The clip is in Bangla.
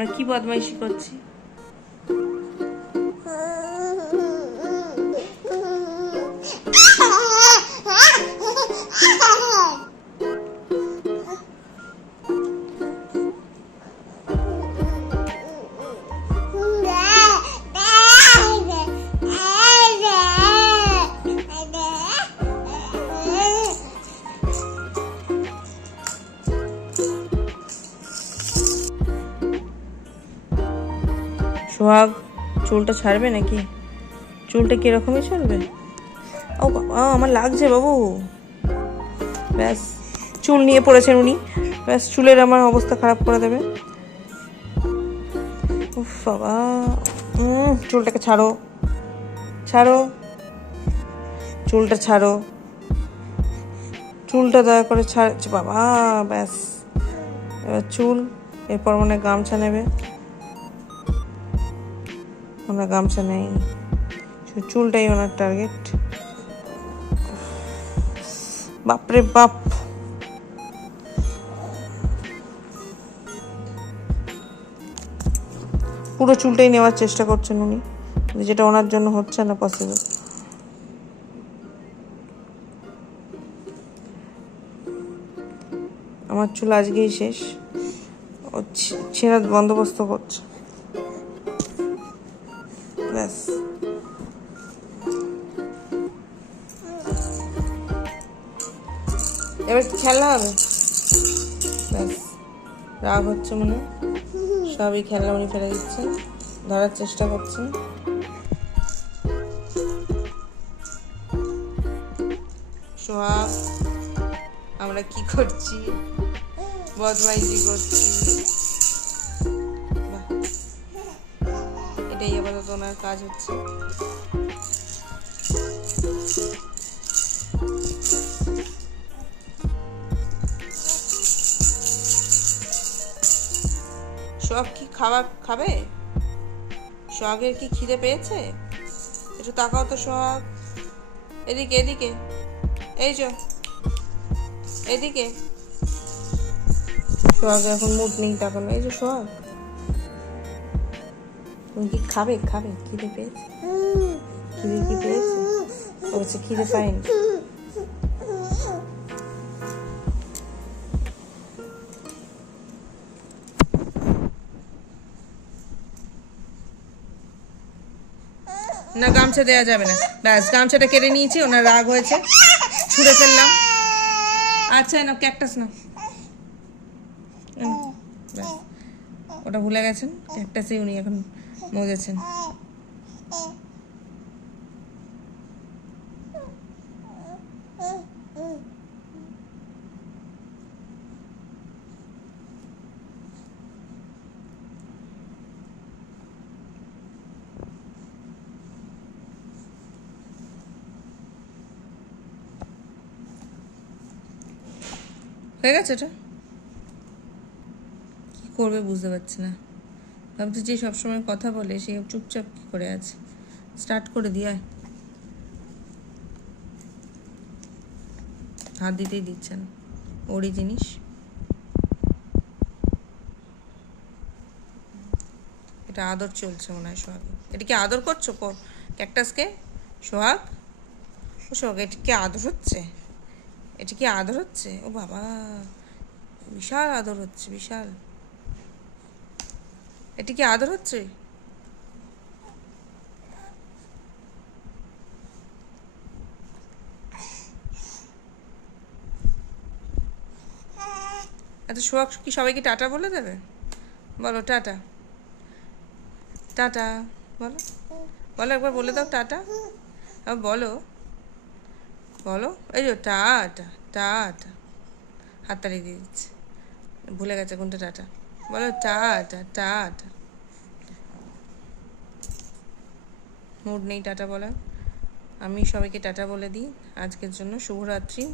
আমরা কি বদমাইশি করছি? সোহাগ, চুলটা ছাড়বে নাকি? চুলটা কিরকমই ছাড়বে? ও বাবা, আমার লাগছে বাবু। ব্যাস, চুল নিয়ে পড়েছেন উনি। ব্যাস, চুলের আমার অবস্থা খারাপ করে দেবে। উফ বাবা, চুলটাকে ছাড়ো, ছাড়ো, চুলটা ছাড়ো, চুলটা দয়া করে ছাড় বাবা। ব্যাস, এবার চুল, এরপর মনে গামছা নেবে। ওনার গামছা নেয়নি, চুলটাই ওনার টার্গেট। বাপরে বাপ, পুরো চুলটাই নেওয়ার চেষ্টা করছেন উনি, যেটা ওনার জন্য হচ্ছে না পসিবল। আমার চুল আজকেই শেষ, ও ছেঁড়ার বন্দোবস্ত করছে। ব্যাস, এবার খেলা হবে। ব্যাস, রাগ হচ্ছে মনে, সবই খেলা উনি ফেলে দিচ্ছেন, ধরার চেষ্টা করছেন। সোহাগ, আমরা কি করছি? বদমাইশি করছি। এটাই আপাতত ওনার কাজ হচ্ছে। সোহাগ কি খাবার খাবে? সোহাগের কি খিদে পেয়েছে? একটু তাকাও তো সোহাগ, এদিকে এদিকে, এই যে এদিকে। সোহাগ এখন মুড নেই তাকানো। এই যে সোহাগ, তুমি কি খাবে? খাবে? খিদে পেয়েছে? খিদে কি পেয়েছে? বলছে খিদে পায়নি। না, গামছা দেওয়া যাবে না। ব্যাস, গামছাটা কেড়ে নিয়েছি, ওনার রাগ হয়েছে, ছুঁড়ে ফেললাম। আচ্ছা না, ক্যাকটাস না, ব্যাস, ওটা ভুলে গেছেন। ক্যাকটাসে উনি এখন মজেছেন। হয়ে গেছে, এটা কি করবে বুঝতে পারছি না। ভাবছি যে সবসময় কথা বলে সে চুপচাপ কি করে আছে। স্টার্ট করে দিয়ে হাত দিতেই দিচ্ছেন, ওরই জিনিস। এটা আদর চলছে মনে হয় সোহাগ। এটা কি আদর করছো ক্যাকটাসকে? সোহাগ, ও সোহাগ, এটা কি আদর হচ্ছে? এটা কি আদর হচ্ছে? ও বাবা, বিশাল আদর হচ্ছে, বিশাল। এটা কি আদর হচ্ছে? আচ্ছা, সোহাগ কি সবাইকে টাটা বলে দেবে? বলো টাটা, টাটা বলো, বলো একবার বলে দাও টাটা। বলো, বলো, এই যে টাটা, টাটা, হাততালি দিয়ে দিচ্ছে, ভুলে গেছে কোনটা টাটা। বলো টাটা, টাটা। মুড নেই টাটা বলার। আমি সবাইকে টাটা বলে দিই আজকের জন্য। শুভরাত্রি।